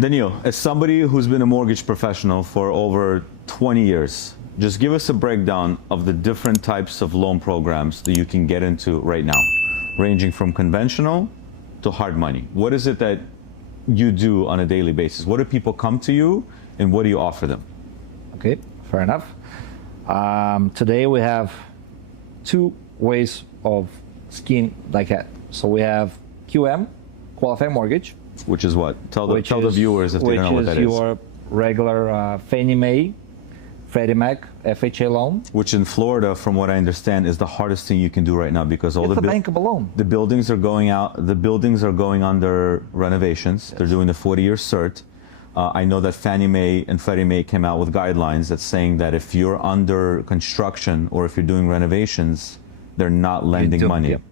Daniil, as somebody who's been a mortgage professional for over 20 years, just give us a breakdown of the different types of loan programs that you can get into right now, ranging from conventional to hard money. What is it that you do on a daily basis? What do people come to you and what do you offer them? Okay, fair enough. Today we have two ways of skin like that. So we have QM, qualified mortgage. Which is what? Tell the viewers if they don't know what that is. Which is your regular Fannie Mae, Freddie Mac, FHA loan. Which in Florida, from what I understand, is the hardest thing you can do right now because all it's a bankable loan. The buildings are going out. The buildings are going under renovations. Yes. They're doing the 40-year cert. I know that Fannie Mae and Freddie Mae came out with guidelines that's saying that if you're under construction or if you're doing renovations, they're not lending money. Yep.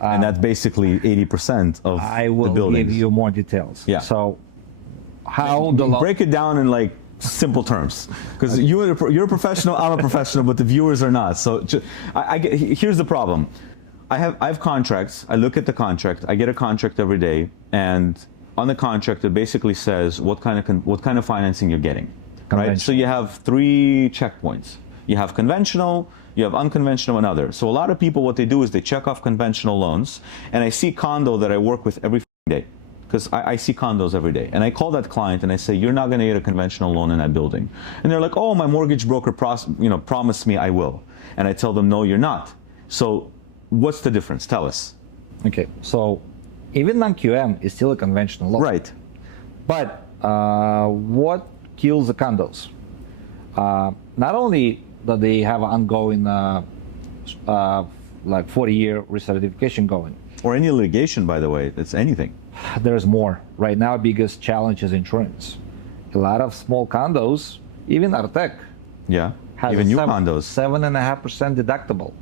And that's basically 80% of the buildings. I will give you more details. Yeah. So how break it down in like simple terms, because you're a professional, I'm a professional, but the viewers are not. So here's the problem. I have contracts. I look at the contract. I get a contract every day, and on the contract it basically says what kind of financing you're getting. Right. So you have 3 checkpoints. You have conventional, you have unconventional, and other. So a lot of people, what they do is they check off conventional loans, and I see condo that I work with every day, because I see condos every day, and I call that client and I say, you're not going to get a conventional loan in that building, and they're like, oh, my mortgage broker promised me I will, and I tell them, no, you're not. So what's the difference? Tell us. Okay, so even non-QM is still a conventional loan, right? But what kills the condos? Not only that they have ongoing like 40-year recertification going. Or any litigation, by the way, it's anything. There's more. Right now, biggest challenge is insurance. A lot of small condos, even Artec, has even new condos, 7.5% deductible.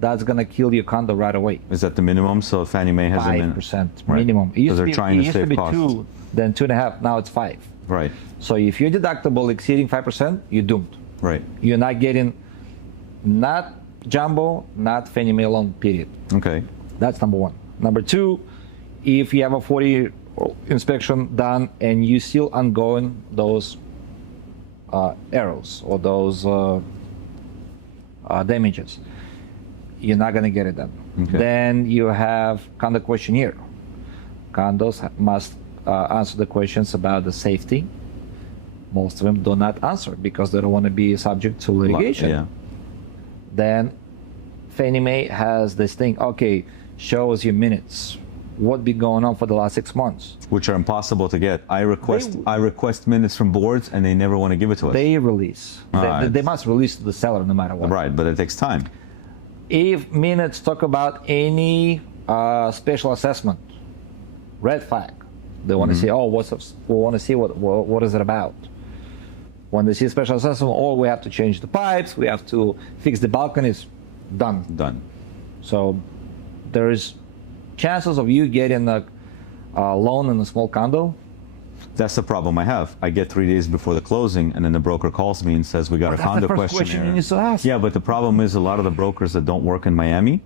That's gonna kill your condo right away. Is that the minimum? So Fannie Mae has 5% minimum. Right. Because they're trying to save costs. 2, then 2.5. Now it's 5. Right. So if your deductible exceeding 5%, you're doomed. Right. You're not getting not jumbo, not Fannie Mae loan, period. Okay. That's number one. Number two, if you have a 40 inspection done and you still ongoing those errors or those damages, you're not going to get it done. Okay. Then you have condo questionnaire. Condos must answer the questions about the safety. Most of them do not answer because they don't want to be subject to litigation. Yeah. Then Fannie Mae has this thing, okay, show us your minutes. What been going on for the last 6 months? Which are impossible to get. I request minutes from boards and they never want to give it to us. They release. They must release to the seller no matter what. Right, but it takes time. If minutes talk about any special assessment, red flag. They want to say, oh, we want to see what is it about. When they see a special assessment, oh, we have to change the pipes, we have to fix the balconies, done. Done. So there is chances of you getting a loan in a small condo. That's the problem I have. I get 3 days before the closing, and then the broker calls me and says, we got a condo questionnaire. You need to ask. Yeah, but the problem is a lot of the brokers that don't work in Miami,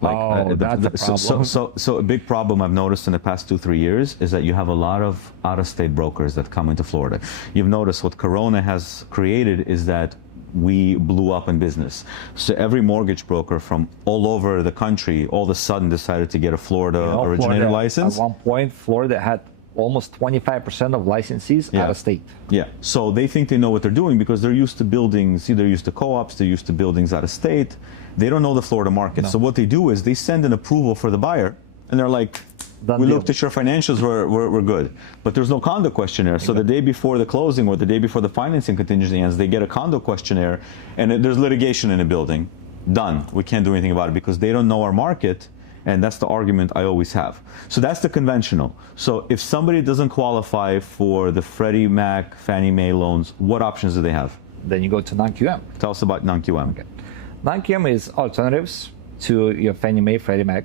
that's a problem. So a big problem I've noticed in the past 2-3 years is that you have a lot of out-of-state brokers that come into Florida. You've noticed what Corona has created is that we blew up in business. So every mortgage broker from all over the country all of a sudden decided to get a Florida originator license. At one point, Florida had almost 25% of licensees out of state. Yeah, so they think they know what they're doing because they're used to buildings, they're used to co-ops, they're used to buildings out of state. They don't know the Florida market. No. So what they do is they send an approval for the buyer and they're like, we looked at your financials, we're good. But there's no condo questionnaire. So the day before the closing or the day before the financing contingency ends, they get a condo questionnaire and there's litigation in the building. Done. We can't do anything about it because they don't know our market. And that's the argument I always have. So that's the conventional. So if somebody doesn't qualify for the Freddie Mac, Fannie Mae loans, what options do they have? Then you go to non-QM. Tell us about non-QM. Okay. Non-QM is alternatives to your Fannie Mae, Freddie Mac.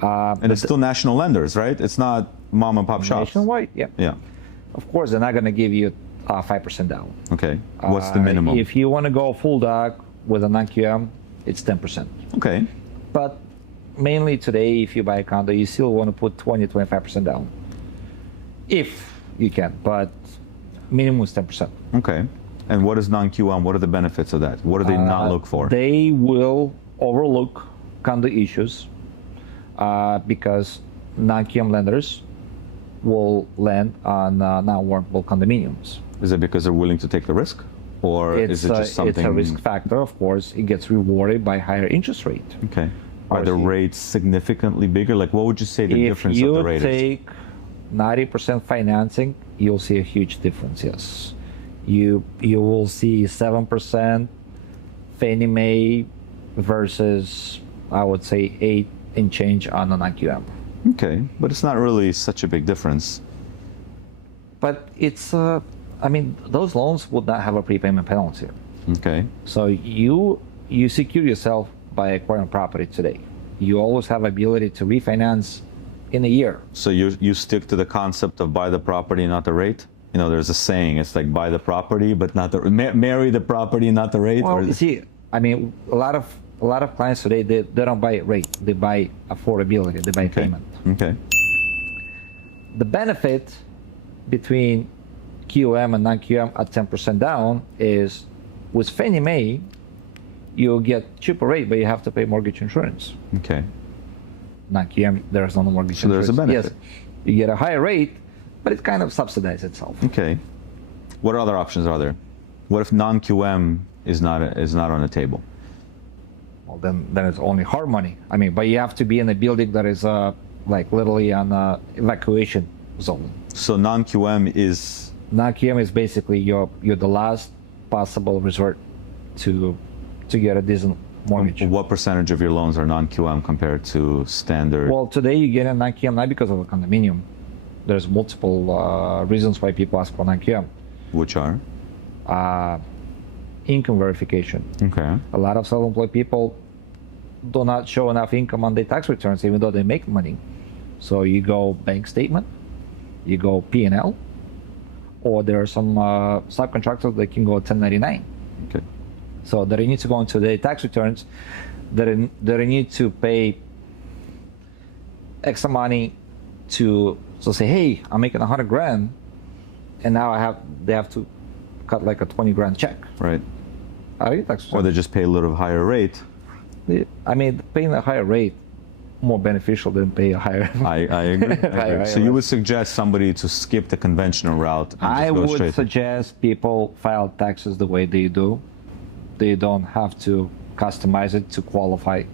And it's still national lenders, right? It's not mom and pop shops. Nationwide, yeah. Yeah. Of course, they're not going to give you 5% down. Okay. What's the minimum? If you want to go full doc with a non-QM, it's 10%. Okay. But mainly today, if you buy a condo, you still want to put 20-25% down. If you can, but minimum is 10%. Okay. And what is non-QM? What are the benefits of that? What do they not look for? They will overlook condo issues because non-QM lenders will lend on non-workable condominiums. Is it because they're willing to take the risk? Or is it just something? It's a risk factor, of course. It gets rewarded by higher interest rate. Okay. Are the rates significantly bigger? Like, what would you say the difference If of the you rate is? take 90% financing, you'll see a huge difference, yes. You will see 7% Fannie Mae versus, I would say, 8 and change on the non-QM. Okay, but it's not really such a big difference. But it's, I mean, those loans would not have a prepayment penalty. Okay. So you secure yourself by acquiring property today. You always have ability to refinance in a year. So you stick to the concept of buy the property, not the rate? You know, there's a saying, it's like buy the property, but not the, marry the property, not the rate? Well, you see, I mean, a lot of clients today, they don't buy rate, they buy affordability, they buy payment. Okay. The benefit between QM and non-QM at 10% down is with Fannie Mae, you'll get cheaper rate, but you have to pay mortgage insurance. Okay. Non-QM, there's no mortgage So insurance. there's a benefit. Yes, you get a higher rate, but it kind of subsidizes itself. Okay. What other options are there? What if non-QM is not on the table? Well, then it's only hard money. I mean, but you have to be in a building that is like literally on evacuation zone. So non-QM is... Non-QM is basically you're the last possible resort to get a decent mortgage. What percentage of your loans are non-QM compared to standard? Well, today you get a non-QM not because of a condominium. There's multiple reasons why people ask for non-QM. Which are? Income verification. Okay. A lot of self-employed people do not show enough income on their tax returns, even though they make money. So you go bank statement, you go P&L, or there are some subcontractors that can go 1099. Okay. So they need to go into their tax returns, they need to pay extra money to say, hey, I'm making 100 grand, and now they have to cut like a 20 grand check. Right. Or they just pay a little higher rate. I mean, paying a higher rate more beneficial than pay a higher. I agree. So you would suggest somebody to skip the conventional route and just I go would straight. suggest people file taxes the way they do. They don't have to customize it to qualify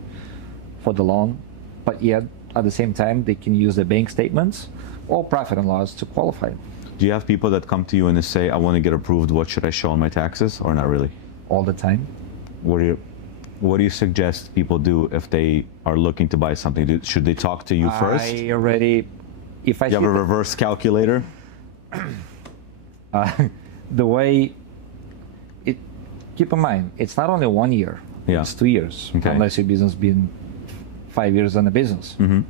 for the loan, but yet at the same time they can use the bank statements or profit and loss to qualify. Do you have people that come to you and they say, I want to get approved, what should I show on my taxes, or not really? All the time. What do you suggest people do if they are looking to buy something? Should they talk to you first? I already, if I You have a reverse calculator? the way keep in mind, it's not only 1 year, Yeah. it's 2 years, Okay. unless your business been 5 years in the business. Mm-hmm.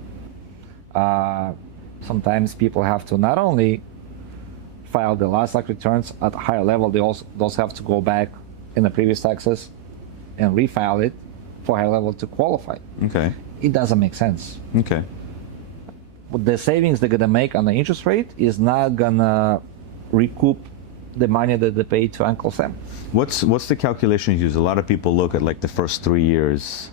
Sometimes people have to not only file the last tax returns at a higher level, they also have to go back in the previous taxes and refile it for higher level to qualify. Okay. It doesn't make sense. Okay. But the savings they're gonna make on the interest rate is not gonna recoup the money that they pay to Uncle Sam. What's the calculation you use? A lot of people look at like the first 3 years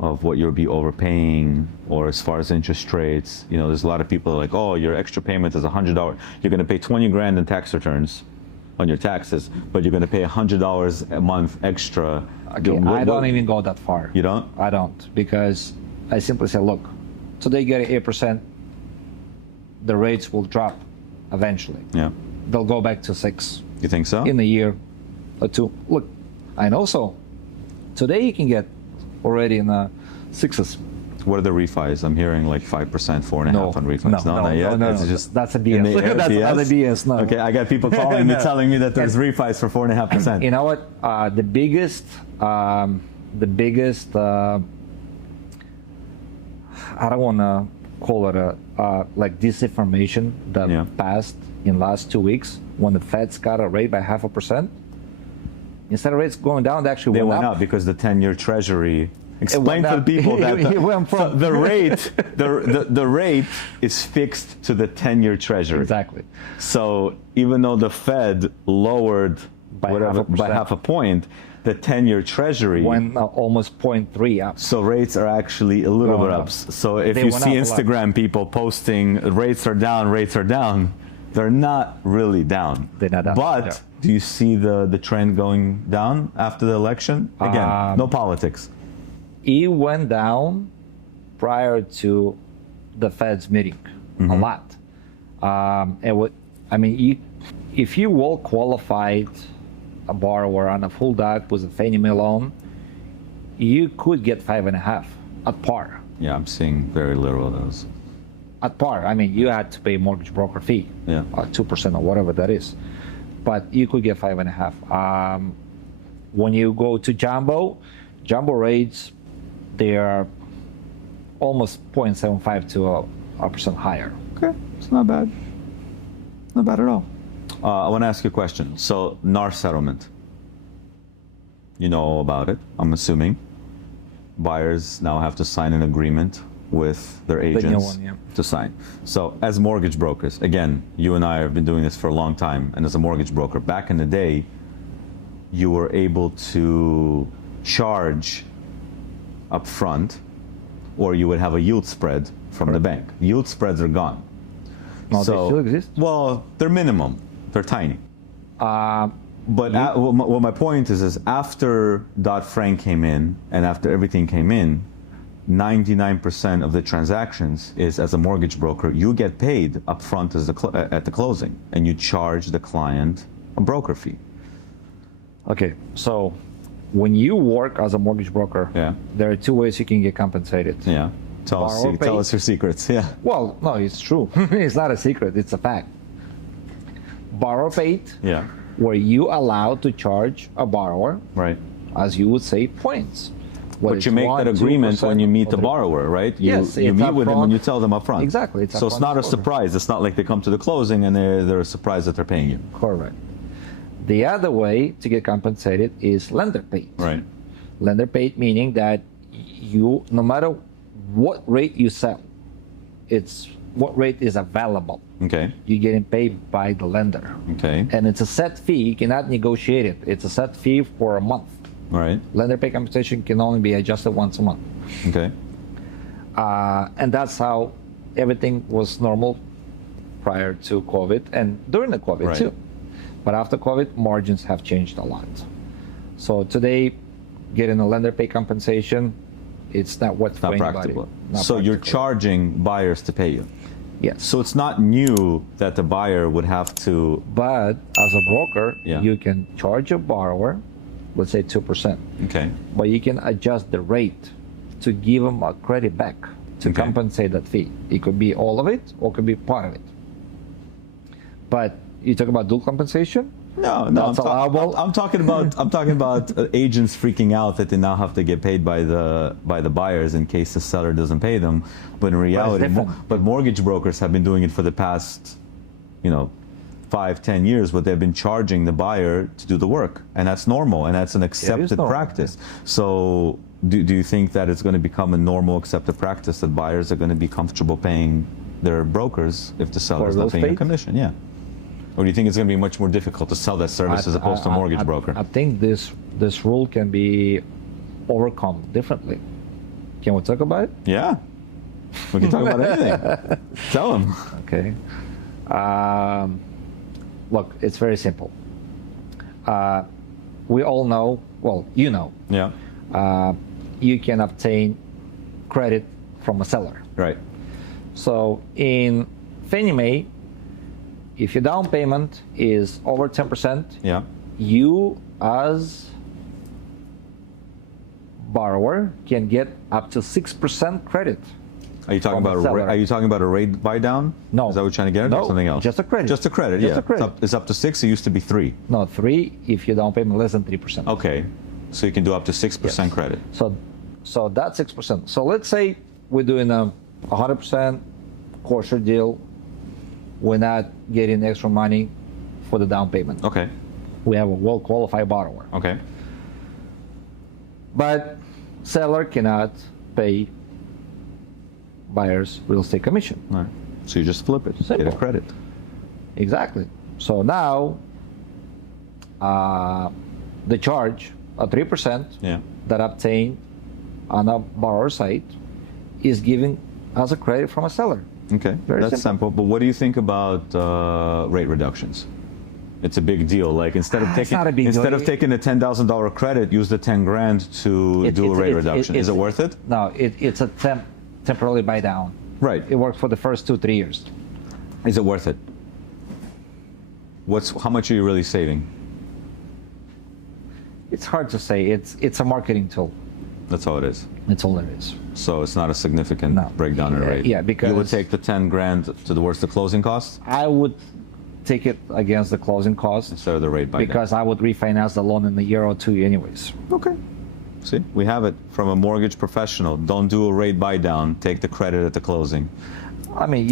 of what you'll be overpaying, or as far as interest rates. You know, there's a lot of people like, oh, your extra payment is $100. You're going to pay 20 grand in tax returns on your taxes, but you're going to pay $100 a month extra. Okay, I don't even go that far. You don't? I don't, because I simply say, look, today you get 8%, the rates will drop eventually. Yeah. They'll go back to 6 You think so? in a year or two. Look, I know so. Today you can get already in the 6s. What are the refis? I'm hearing like 5%, 4.5% on refis. No, not yet. no, It's no, just that's a in the BS. air, That's another BS. No. Okay, I got people calling me telling me that there's refis for 4.5%. You know what? The biggest, I don't want to call it like disinformation that passed in last 2 weeks when the Feds got a rate by 0.5%. Instead of rates going down, they actually They went went up. up because the 10-year Treasury Explain to the people that he went from the rate, the rate is fixed to the 10-year Treasury. exactly. So even though the Fed lowered By by 0.5%. half a point, the 10-year Treasury Went almost 0.3 up. So rates are actually a little Going bit up. up. So if They you went see up a lot. Instagram people posting rates are down, they're not really down. They're not down, But yeah. do you see the trend going down after the election? Again, no politics. It went down prior to the Fed's meeting a lot. And what I mean, if you well qualified a borrower on a full doc with a Fannie Mae loan, you could get 5.5 at par. Yeah, I'm seeing very little of those. At par, I mean, you had to pay mortgage broker fee, Yeah. 2% or whatever that is, but you could get 5.5. When you go to jumbo rates, they are almost 0.75 to a percent higher. Okay, it's not bad. Not bad at all. I want to ask you a question. So, NAR settlement. You know all about it, I'm assuming. Buyers now have to sign an agreement with their agents one, yeah. to sign. So, as mortgage brokers, again, you and I have been doing this for a long time, and as a mortgage broker, back in the day, you were able to charge up front, or you would have a yield spread from the bank. Yield spreads are gone. No, they still exist. Well, they're minimum. They're tiny. But what my point is after Dodd-Frank came in and after everything came in, 99% of the transactions is as a mortgage broker, you get paid upfront at the closing, and you charge the client a broker fee. Okay, so when you work as a mortgage broker, Yeah. there are two ways you can get compensated. Yeah. Tell Borrower us your secrets. Yeah. Well, no, it's true. It's not a secret, it's a fact. Borrower paid, Yeah. where you allowed to charge a borrower, Right. as you would say, points. Whether But you it's make 1, that agreement 2%, when you meet or the 3%. borrower, right? You, Yes, you it's meet with them upfront. and you tell them up front. Exactly, it's So it's upfront not a disclosure. surprise. It's not like they come to the closing and they're surprised that they're paying you. Correct. The other way to get compensated is lender paid. Right. Lender paid meaning that you, no matter what rate you sell, it's what rate is available. Okay. You're getting paid by the lender. Okay. And it's a set fee. You cannot negotiate it. It's a set fee for a month. All right. Lender pay compensation can only be adjusted once a month. Okay. And that's how everything was normal prior to COVID and during the COVID Right. too. But after COVID, margins have changed a lot. So today, getting a lender pay compensation, it's not worth Not for anybody. practical. Not So you're practical. charging buyers to pay you. Yes. So it's not new that the buyer would have to. But as a broker, Yeah. you can charge a borrower, let's say 2%, Okay. but you can adjust the rate to give them a credit back to Okay. compensate that fee. It could be all of it or it could be part of it. But you talk about dual compensation? No, That's allowable? I'm talking about agents freaking out that they now have to get paid by the buyers in case the seller doesn't pay them. But in reality, different. but mortgage brokers have been doing it for the past, 5-10 years. But they've been charging the buyer to do the work, and that's normal, and that's an accepted normal, practice. So, do you think that it's going to become a normal accepted practice that buyers are going to be comfortable paying their brokers if the seller's real not paying a estate? commission? Yeah. Or do you think it's going to be much more difficult to sell that service as opposed to a mortgage broker? I think this rule can be overcome differently. Can we talk about it? Yeah. We can talk about anything. Tell them. Okay. Look, it's very simple. We all know, well, you know, Yeah. you can obtain credit from a seller. Right. So in Fannie Mae, if your down payment is over 10%, Yeah. you as borrower can get up to 6% credit. Are you talking From the about seller. are you talking about a rate buy down? No. Is that what you're trying to get at? No, Or something else? just a credit. Just a credit. Just yeah. a credit. It's up to 6. It used to be 3. No, 3 if your down payment less than 3%. Okay. So you can do up to 6% Yes. credit. So that's 6%. So let's say we're doing a 100% kosher deal. We're not getting extra money for the down payment. Okay. We have a well-qualified borrower. Okay. But seller cannot pay buyer's real estate commission. All right. So you just flip it, Simple. get a credit. Exactly. So now the charge of 3% Yeah. that obtained on a borrower site is given as a credit from a seller. Okay, Very that's simple. But what do you think about rate reductions? It's a big deal. Like instead of It's taking not a big deal. taking a $10,000 credit, use the 10 grand to do a rate reduction. Is it worth it? No, it's a temporarily buy down. Right. It works for the first 2-3 years. Is it worth it? How much are you really saving? It's hard to say. It's a marketing tool. That's all it is. That's all there is. So it's not a significant No. breakdown in rate. Yeah, because you would take the 10 grand to the worst the closing costs I would take it against the closing costs instead of the rate buy down. because I would refinance the loan in a year or two anyways. Okay. See, we have it from a mortgage professional. Don't do a rate buy down. Take the credit at the closing. I mean,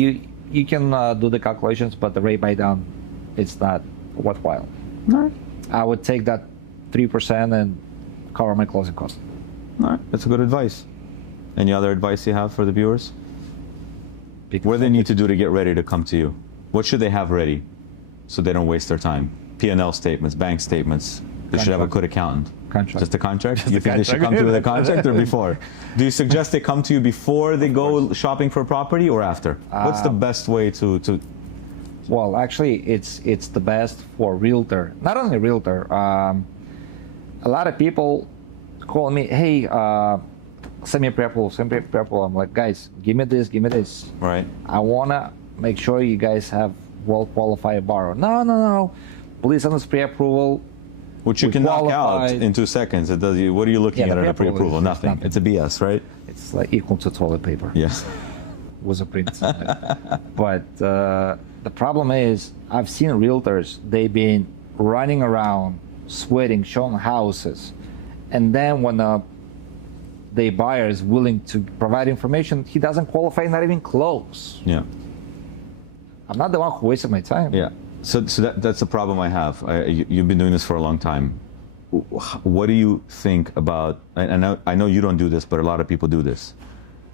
you can do the calculations, but the rate buy down, it's not worthwhile. All right. I would take that 3% and cover my closing costs. All right. That's good advice. Any other advice you have for the viewers? Because What do they need to do to get ready to come to you? What should they have ready so they don't waste their time? P&L statements, bank statements. They should have a good accountant. Contract. Just a contract? Just You a think they should contract. come to you with a contract or before? Do you suggest they come to you before they go shopping for a property or after? What's the best way to Well, actually, it's the best for realtor. Not only realtor. A lot of people call me, hey, send me a pre-approval, send me a pre-approval. I'm like, guys, give me this, give me this. right? I wanna make sure you guys have well-qualified borrower. No. Please send us pre-approval. Which you We can knock out qualified. in 2 seconds. It does. What are you looking Yeah, at the a pre-approval? is Nothing. nothing. It's a BS, right? It's like equal to toilet paper. Yes. Was a print. But the problem is, I've seen realtors. They've been running around, sweating, showing houses, and then when the buyer is willing to provide information, he doesn't qualify, not even close. Yeah. I'm not the one who wasted my time. Yeah. So that's the problem I have. You've been doing this for a long time. What do you think about? I know you don't do this, but a lot of people do this.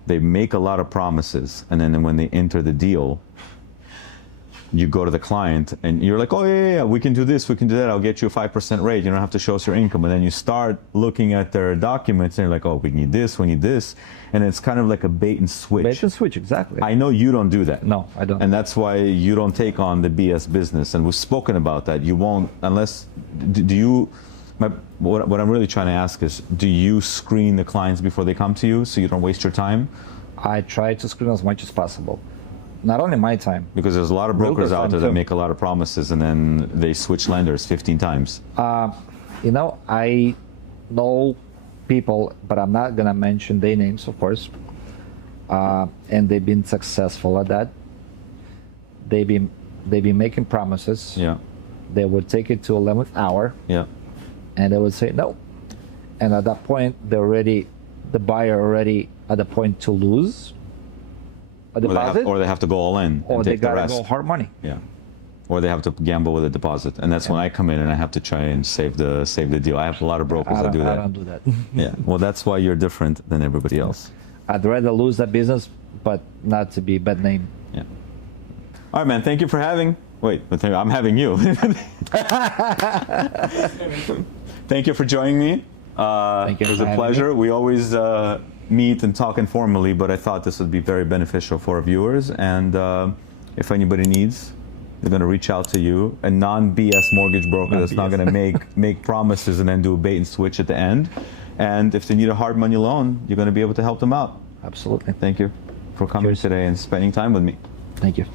They make a lot of promises, and then when they enter the deal, you go to the client and you're like, oh yeah, we can do this, we can do that. I'll get you a 5% rate. You don't have to show us your income. And then you start looking at their documents and you're like, oh, we need this, and it's kind of like a bait and switch. Bait and switch, exactly. I know you don't do that. No, I don't. And that's why you don't take on the BS business. And we've spoken about that. You won't, unless, do you, what I'm really trying to ask is, do you screen the clients before they come to you so you don't waste your time? I try to screen as much as possible. Not only my time. Because there's a lot of brokers Brokers out time there that too. make a lot of promises and then they switch lenders 15 times. I know people, but I'm not gonna mention their names, of course. And they've been successful at that. They've been making promises. Yeah, They would take it to 11th hour, yeah. and they would say no. And at that point, the buyer already at the point to lose a deposit, Or they have to go all in or and they take the gotta rest. go hard money. Yeah. Or they have to gamble with a deposit. And that's when I come in and I have to try and save the deal. I have a lot of brokers that do I that. don't do that. Yeah. Well, that's why you're different than everybody else. I'd rather lose that business, but not to be bad name. Yeah. All right, man. Thank you for having. Wait, but I'm having you. Thank you for joining me. Thank you It was for a having pleasure. We always meet and talk informally, but I thought this would be very beneficial for our viewers. And if anybody needs, they're going to reach out to you. A non-BS mortgage broker that's not going to make promises and then do a bait and switch at the end. And if they need a hard money loan, you're going to be able to help them out. Absolutely. Thank you for coming Cheers. today and spending time with me. Thank you.